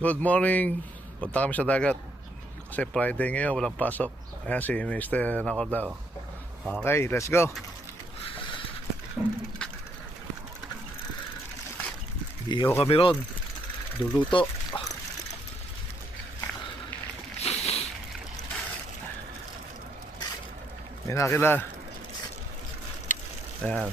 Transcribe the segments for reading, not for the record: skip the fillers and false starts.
Good morning. Punta kami sa dagat. Kasi Friday ngayon, walang pasok. Ayan si Mr. Nakordao. Okay, let's go. Ihaw kami ron. Luluto. May nakila. Ayan.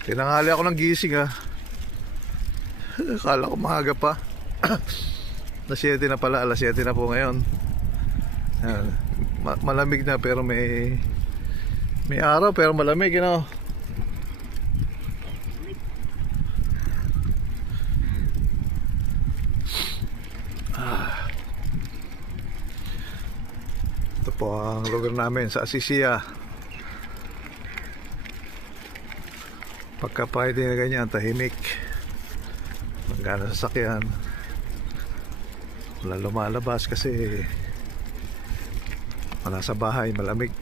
Tinanghali ako ng gising ha. Akala ko maaga pa. Alas 7 na pala, alas 7 na po ngayon. Ayan. Malamig na pero may araw pero malamig, you know. Ito po ang lugar namin sa Asisia. Pagka pwede na ganyan, tahimik. Magkano sasakyan. Wala lumalabas kasi wala sa bahay, malamig.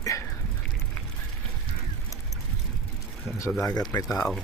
Sa dagat may tao.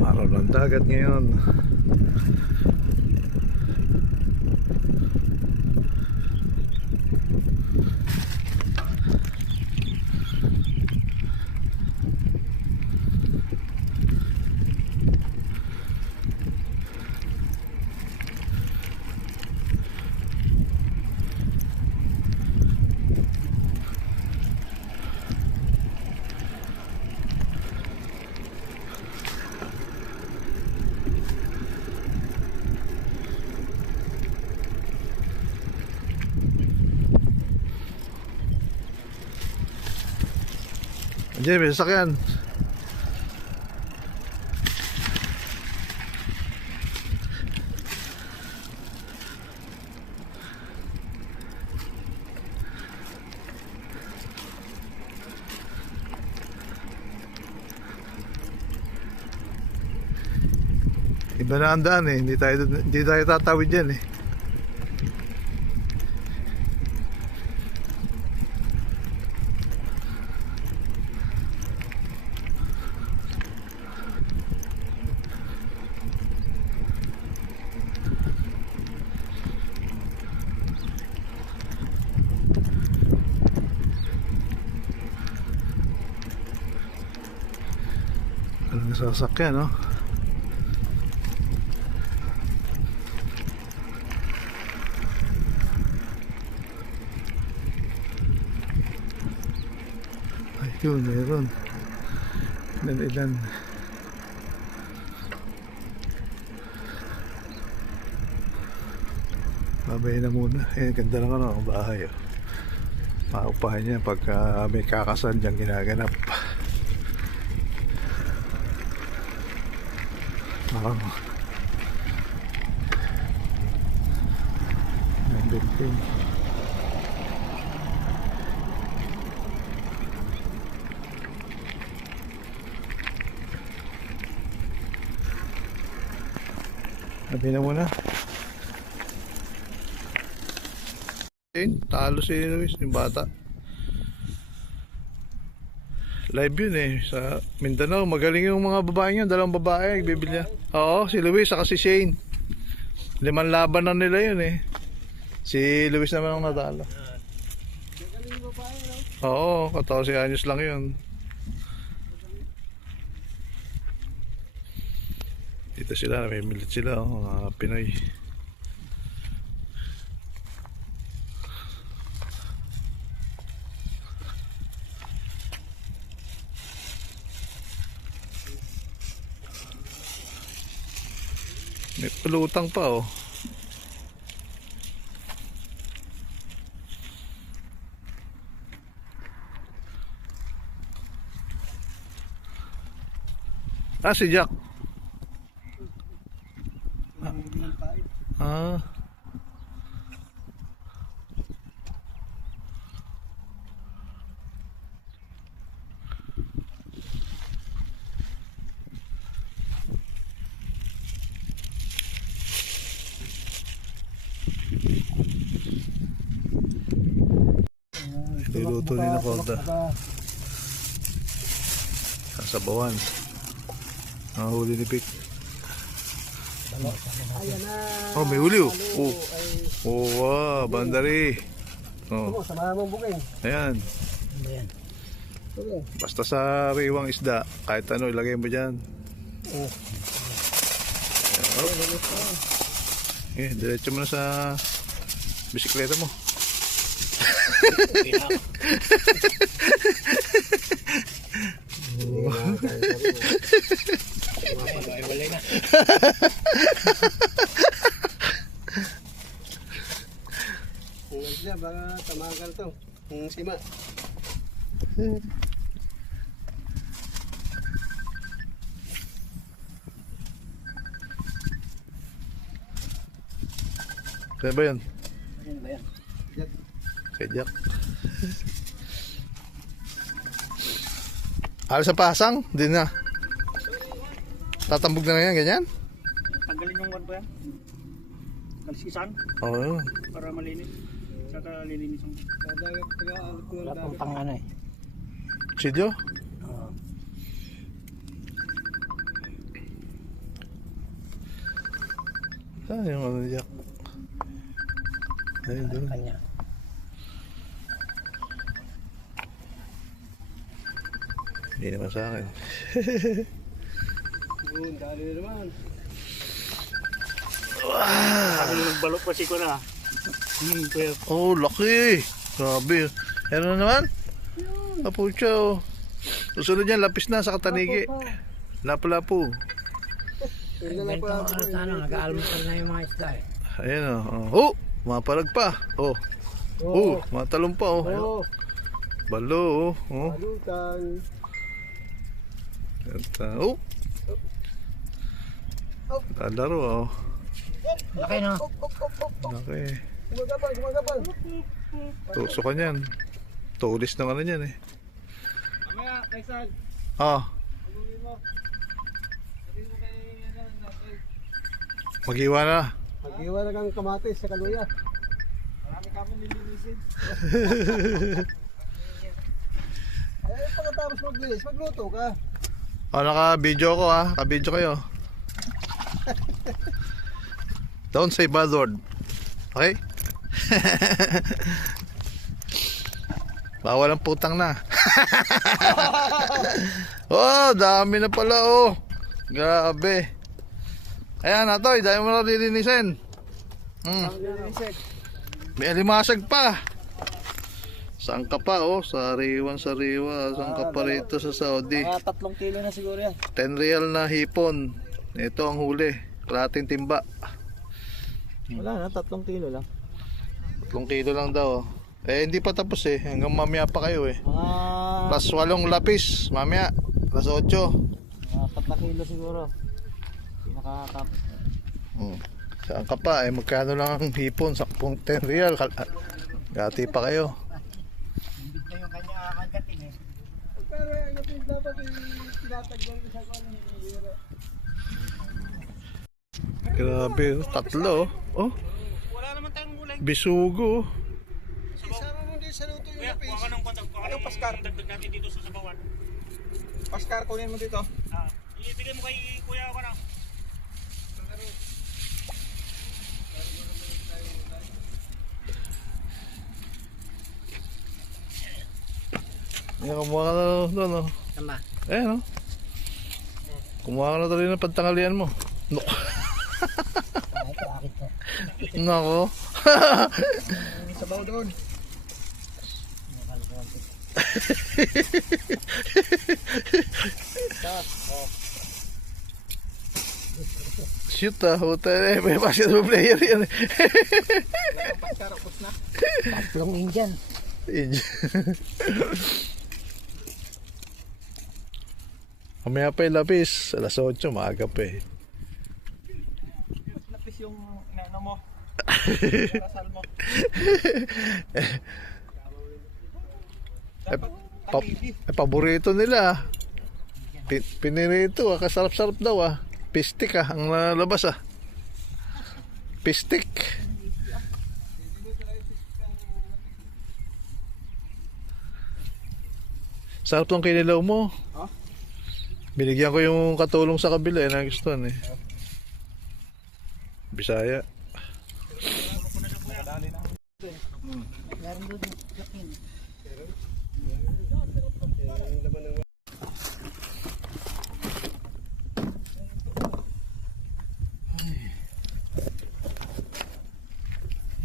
Araw ng dagat ngayon. Andiyan, may sasakyan. Iba na ang daan eh. Hindi tayo tatawid dyan eh. Ang sasakyan, no? Ayun, meron. Ilan. Babay na muna. Ganda lang ang bahay. Oh. Paupahan niya pagka may kakasal diyang ginaganap. May building. Sabi na muna. Talo si Luis, yung bata. Live yun eh, sa Mindanao. Magaling yung mga babae niya, dalawang babae, bibili niya. Oo, si Luis saka si Shane. 5 laban na nila yun eh. Si Luis naman ang natalo. Oo, 14 anyos lang yun. Dito sila, may milit sila, mga Pinoy. May pulutang pa oh. Ah, si Jack. Ah. Niluto din ako da. Kasabawan. Huli ni Pic. Oh, may huli oh. Oh, oh wow, bandari. Oh. Sama mong bukeng. Ayan. Basta sa riwang isda, kahit ano ilagay mo dyan. Oh. Eh, diretso mo na sa bisikleta mo. Huwag siya, baka tamagal to. Ang sima. Kaya ba yan? Ano ba yan? Kay Jack. Halos sa pasang? Hindi na. Tatambog na yan, ganyan? Tanggalin yung one ba yan? Kalsisan Oo. Oh, para malinis. Saka lilinis ang Wala pang pangano eh. Sidyo? Saan yung ano ni Jack? Ayun doon. Kanya. Hindi naman sa akin. Yun, dali na naman. Sabi nung nagbalok pa si ko na. Kuya. Oh, laki! Grabe. Ano na naman? Lapucha oh. Susunod yan, lapis na sa katanigi. Lapu-lapu. Yun na lang pa. Nag-aalmusal na yung mga isda eh. Ayan oh. Oh, mapalag pa. Oh. Oh, matalong pa oh. Oo. Balo oh. Oh. Palutan. At, oh. Lalaro oh. Laki no? Laki. Gumagapang. Tuso ka niyan. Tulis ng ano niyan eh. Mamaya, Kaisal. Ah. Sabihin mo kay Mag-iwan na. mag-iwa na kang kamatis sa kaluya. Marami ka akong nilinisin. Ay, pagkatapos maglinis, magluto ka. Oh, naka-video ko ha. Naka-video kayo. Don't say bad word. Okay? Bawal ang putang na. Oh, dami na pala oh. Grabe. Ayan Atoy, dahil mo na lilinisin. May alimasag pa. Saan ka pa oh? Sariwa. Saan ka pa rito sa Saudi? Mga 3 kilo na siguro yan. 10 real na hipon. Ito ang huli. Kalating timba. Wala na, 3 kilo lang. 3 kilo lang daw. Eh hindi pa tapos eh. Hanggang mamaya pa kayo eh. Mga Plus 8 lapis. Mamaya. Plus 8. 4 kilo siguro. Pinakatapos. Saan ka pa eh? Magkano lang ang hipon? 10 real. Gati pa kayo. Imbit na yung kanya kakagatin eh. Pero yung dapat tinatagyan ko sa kanya. Grabe. 3 oh. Oh. Wala naman tayong gulay. Bisugo. Isama mo din sa luto yung Kuya, lapis. kuha ka ng kontak. Kuha ka ng Pascar. Dagdag natin dito sa sabawan. Pascar, kunin mo dito. Ibigay mo kay kuya ako na. Yan, kumuha ka na doon oh. Tama. Eh no. Kumuha ka na tuloy ng pantangalian mo. No. Ito, akit ko. Nako. Sabaw doon. shoot Huta may basketball player yan eh. Tatlong Indian. Mamaya pa yung lapis. Alas 8, maaga pa eh. Lapis yung ano mo. Rasal mo. Paborito nila. Pinirito kasarap-sarap daw Pistik ang lalabas Pistik. Sarap tong kinilaw mo. Binigyan ko yung katulong sa kabila nagustuhan Bisaya. Meron doon. Yakin.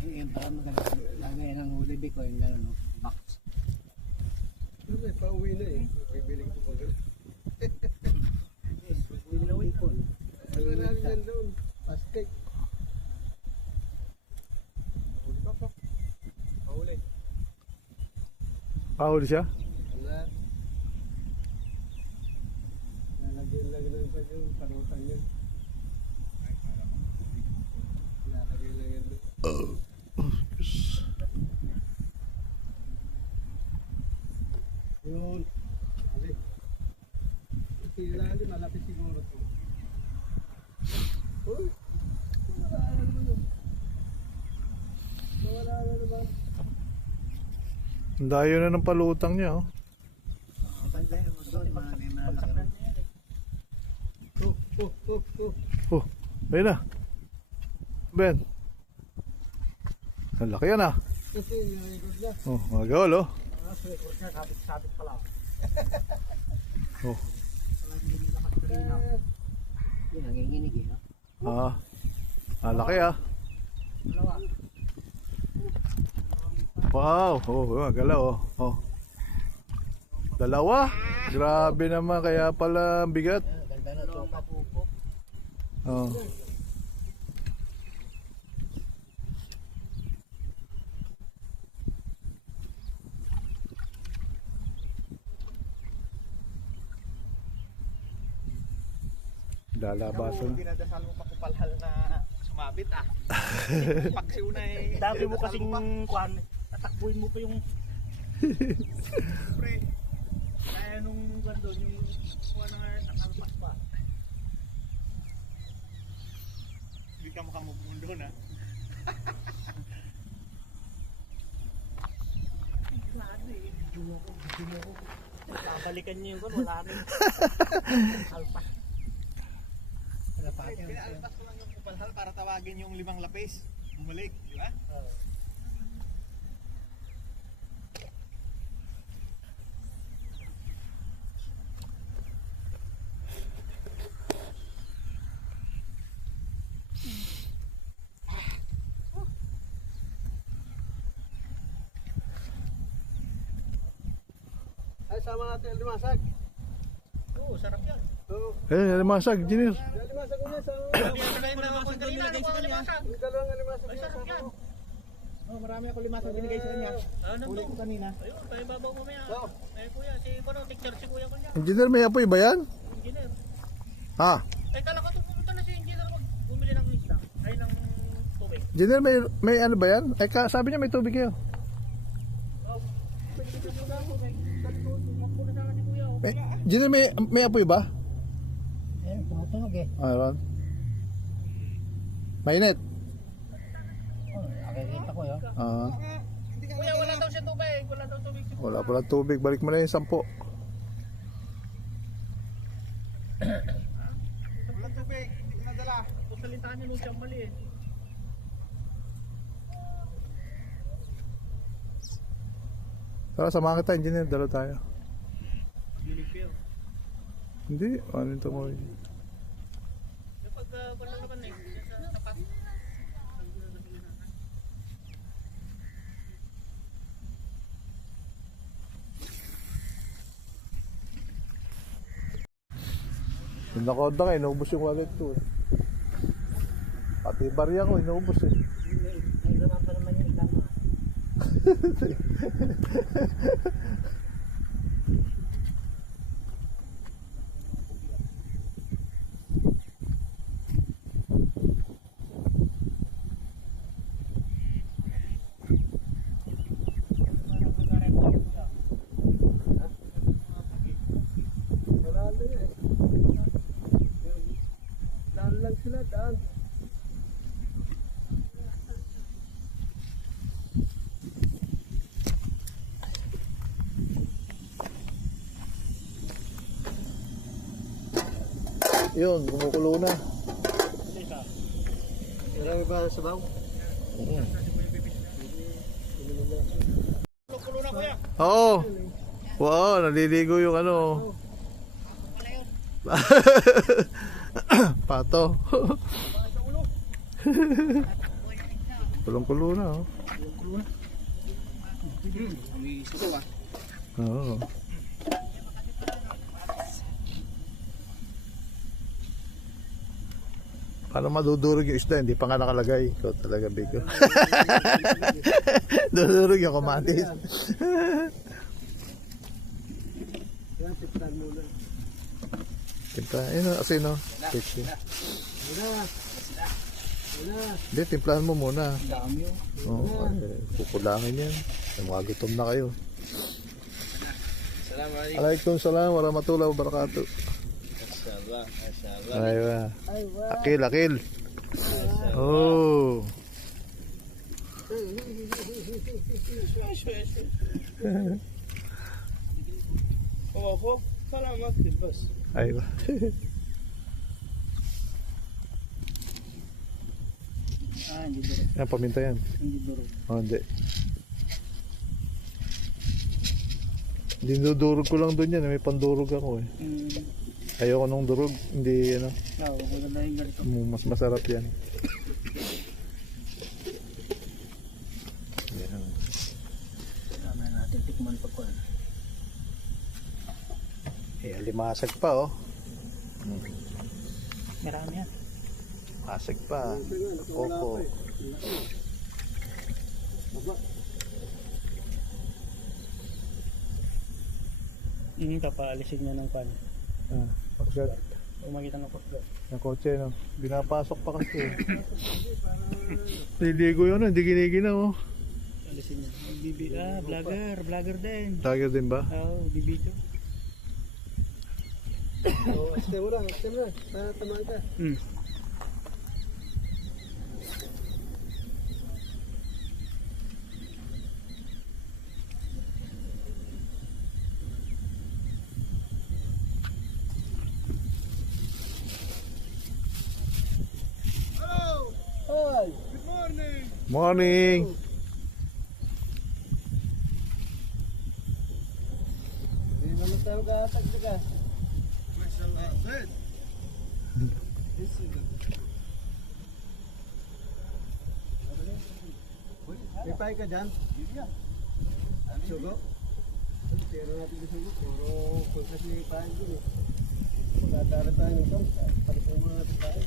Yung parang maganda. Lagay ng huli biko yung gano'n, no? Box. Pauwi na eh. Bibiling ko pa. Bilawin ko. Ano namin yan doon? Pastek. Pauwi. Huli siya? Wala. Lalagyan lang lang sa yung parutan yun. Lalagyan lang yan doon. Yun. Ali. Sila ali malapit siguro to. Uy. Wala na naman. Wala na naman. Ang dayo na ng palutang niya Banda yung doon, may malaki rin. Ayun na. Ben. Ang laki yan Kasi nire-record na. mga gawal Sabit pala. Yun, nanginginig eh, no? Ang laki Wow, galaw Dalawa. Grabe naman, kaya pala ang bigat. Ganda na ito. Lalabasan. Dinadasal mo pakupalhal na sumabit Paksiw na Dami mo kasing kuhan. Tatakbuhin mo pa yung pre. Kaya nung kuhan doon, yung kuhan na nakalpas pa. Hindi ka makamubun doon Babalikan niyo yung kuhan, wala na Alpas. Pinaalpas ko lang yung kupalhal para tawagin yung 5 lapis. Bumalik, di ba? Ay, sama natin ang limasag. Oo, sarap yan. Oo. Limasag, engineer. Yung limasag ko niya sa... Yung dalawang limasag niya sa... marami ako limasag binigay sa kanya. Huli ko kanina. Ayun, tayo babaw mamaya. Oo. Eh kuya, si teacher si kuya ko niya. Engineer, may apoy ba yan? Engineer. Eh, kala ko pumunta na si engineer bumili ng isda. Ay, ng tubig. Engineer, may ano ba yan? Sabi niya may tubig kayo. Engineer, may apoy ba? Ayun, tumutunog eh. Ron. Mainit. Nakikita ko yun. Kuya, wala daw siya tubig. Wala daw tubig si Wala pala tubig. Balik mo na yung 10. Wala tubig. Hindi ko nadala. Pusalitaan niya nung siyang mali Tara, samahan kita, engineer. Dalo tayo. Gilig kayo. Hindi. Ano ito mo? Kapag wala naman sa tapat. Yung nakoda kayo, naubos yung wallet ko. Pati barya ko, inuubos eh. May laman pa naman yung tama. Wala na eh. Daan lang sila, daan. Yun, kumukulo na. Marami ba sa baw? Kulo na kuya. Oo. Wow, naliligo yung ano. Pato. Kulong-kulo na, oh. May suso ah. Oo. Paano madudurog yung isda? Hindi pa nga nakalagay. Ikaw talaga, Bigo. Dudurog yung kamatis. Yan, tiptan muna. Timpla. Ayun, asin, no? Fish. Wala. Wala. Hindi, timplahan mo muna. Dami yun. Oo, kukulangin yan. Gutom na kayo. Assalamualaikum. Waalaikumsalam warahmatullahi wabarakatuh. Masyaallah, masyaallah. Aywa. Ay, wala. Akil, akil. Oh. هو فوق طلع مكتب بس. Aywa. Hindi durog. Yan, paminta yan. Hindi durog. Oh, hindi. Dinudurog ko lang doon yan. May pandurog ako eh. Ayoko nung durog. Hindi, ano. Oo, maganda yung ganito. Mas masarap yan. Yan. Kailangan natin tikman pa ko. Eh, limasag pa, oh. Marami yan. Masag pa. Opo. Papaalisin niya ng pan. Ah, pagkat. Kung makita ng kotlo. Yung kotse, no? Binapasok pa kasi. Liligo yun, hindi giniginaw, oh. Alisin niya. Vlogger. Vlogger din. Tiger din ba? Oo, bibidyo. Oh, stay mo lang. Tamaan ka. Hi. Morning! Hindi naman tayo gatag ka. Masyaallah. Zed. May pahay ka dyan? Sugo? Tira natin yung sugo. Puro kung kasi may pahay dun eh. Magkatara tayo nito. Palit mo muna natin pahay.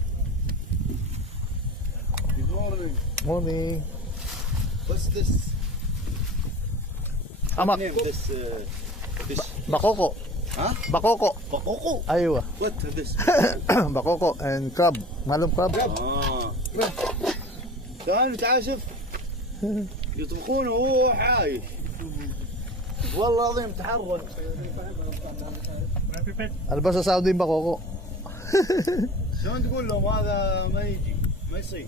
Good morning. Morning! What's this? Amak! Name this fish. Bakoko! Huh? Bakoko! Bakoko. Aywa! What this? Bakoko and crab. Malum crab. تعال تعال شوف يطبخونه وهو عايش والله العظيم تحرك Ano ba sa Saudi yung bakoko? شلون تقول لهم هذا ما يجي ما يصير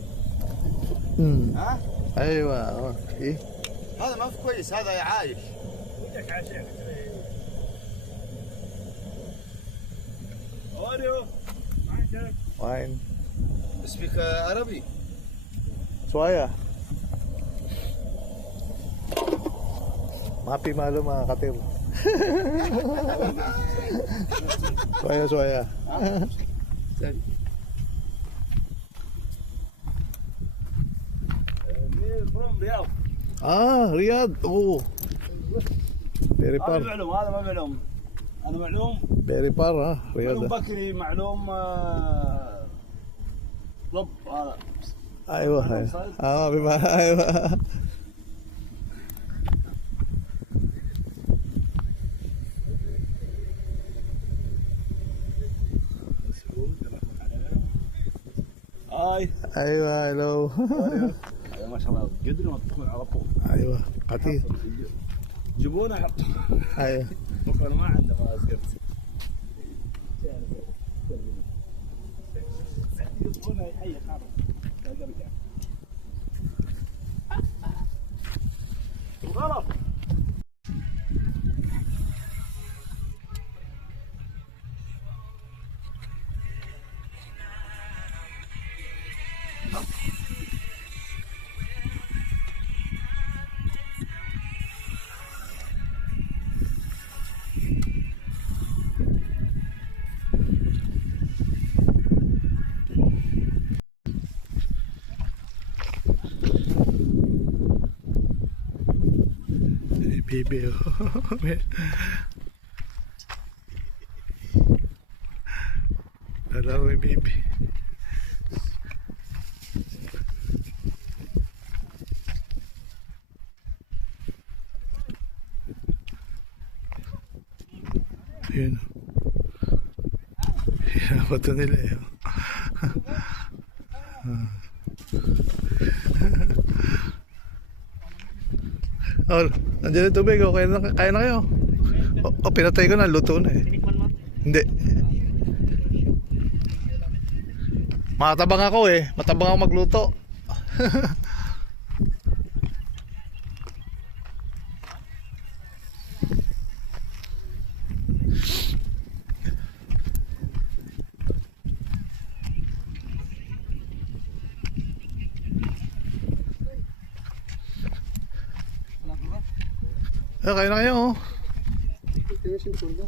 ها Aywa. Oh. Eh? هذا ما في كويس هذا عايش اوريو Wine. اسمك عربي Suaya. Mapi malo mga katil. Suaya, suaya. from رياض Ah, Riyadh. Oh. Very هذا far. معلوم هذا ما معلوم انا معلوم Very far, ha? معلوم Riyadh. بكري معلوم ضب هذا Aywa. Bima. Aywa. Ay. Aywa, hello. Ay, maşallah. Gördün mü? Arapo. Aywa, kati. جيبونا Aywa. بكره ما عنده ما اذكرت جيبونا اي خبر غلط Baby. Hello, my baby. Yun. Hinabato nila eh. Oh, nandiyan yung tubig. Okay na, kaya na kayo. Pinatay ko na. Luto na eh. Tinikman mo? Hindi. Matabang ako eh. Matabang ako magluto. Kaya na kayo oh. Ito yung simple.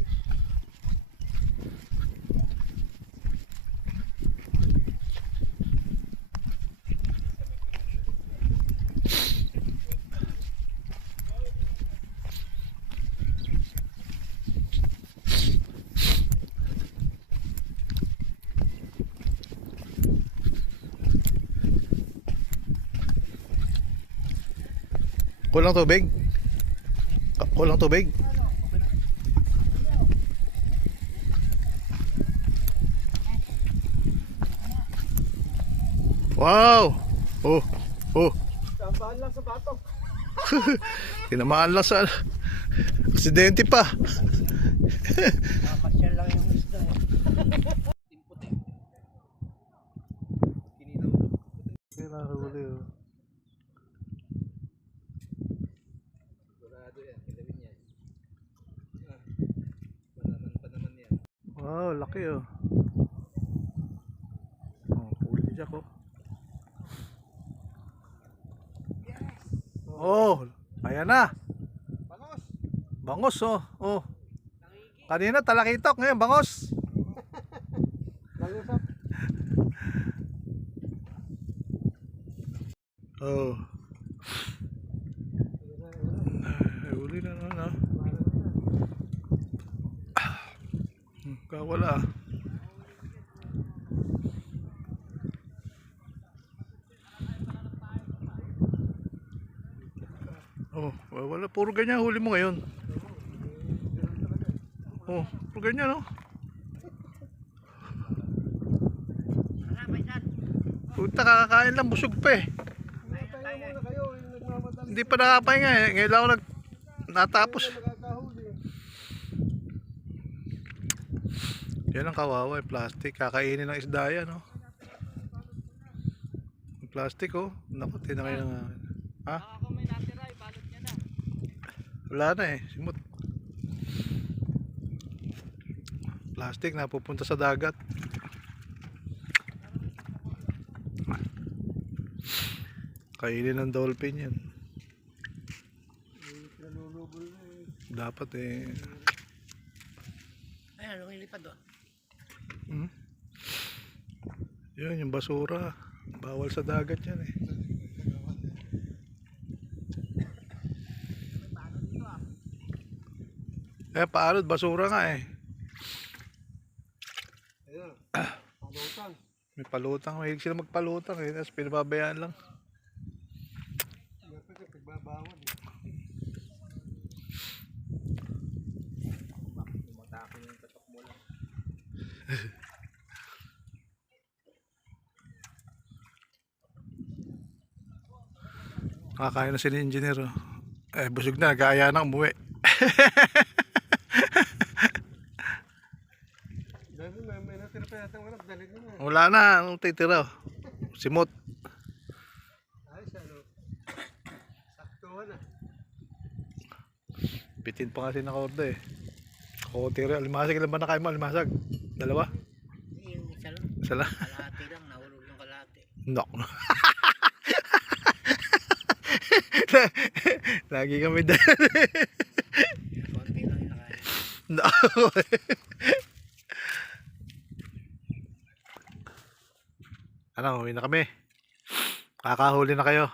Kulang tubig? Kulang tubig? Wow! Oh! Sambaan lang sa batok. Tinamaan lang sa aksidente pa. Mapasyal lang yung isda. Kinahuli oh. Sigurado yan, kilawin yan. Pa naman yan. Wow, laki oh. Oh, huli siya ko. Oh, ayan na. Bangos! Bangos oh. Oh. Kanina talakitok, ngayon bangos. Nangusap. Oh. Ay, huli na naman ah. Kawala ah. Oh, wala. Puro ganyan huli mo ngayon. Oh, puro ganyan oh. Puta, kakakain lang, busog pa eh. Tayo muna kayo. Yung nagmamadali. Hindi pa nakapahinga eh. Ngayon lang ako natapos. Nakakahuli. Yan ang kawawa eh, plastic. Kakainin ng isda yan oh. Yung plastic oh. Naku, tinakay na nga. Ha? Ako may natira, ibalot niya na. Wala na eh, simot. Plastic na pupunta sa dagat. Kainin ng dolphin yan. Nalulubol na eh. Dapat eh. Ayan, lumilipad oh. Hmm? Yun, yung basura. Bawal sa dagat yan eh. Eh, paanod, basura nga eh. Ayan. Palutan. May palutang. Mahilig sila magpalutang eh. Tapos pinababayaan lang. Dapat yung pagbabawal eh. Lumatake yung katok mo lang. Kakain na sila yung engineer. Oh. Eh, busog na. Nag-aaya na umuwi. Dahil may natira pa yata ng dali nyo. Wala na. Anong titira? Simot. Ay, siya no. Saktuhan ah. Bitin pa kasi naka-order eh. Ako tira. Alimasag. Ilan ba na kayo mo? Alimasag? Dalawa? Yung isa lang, Isa lang? kalahati lang, nahulog yung kalahati. No. Lagi kami dahil. Konti lang yung nakain. No. Ano, uwi na kami. Kakahuli na kayo.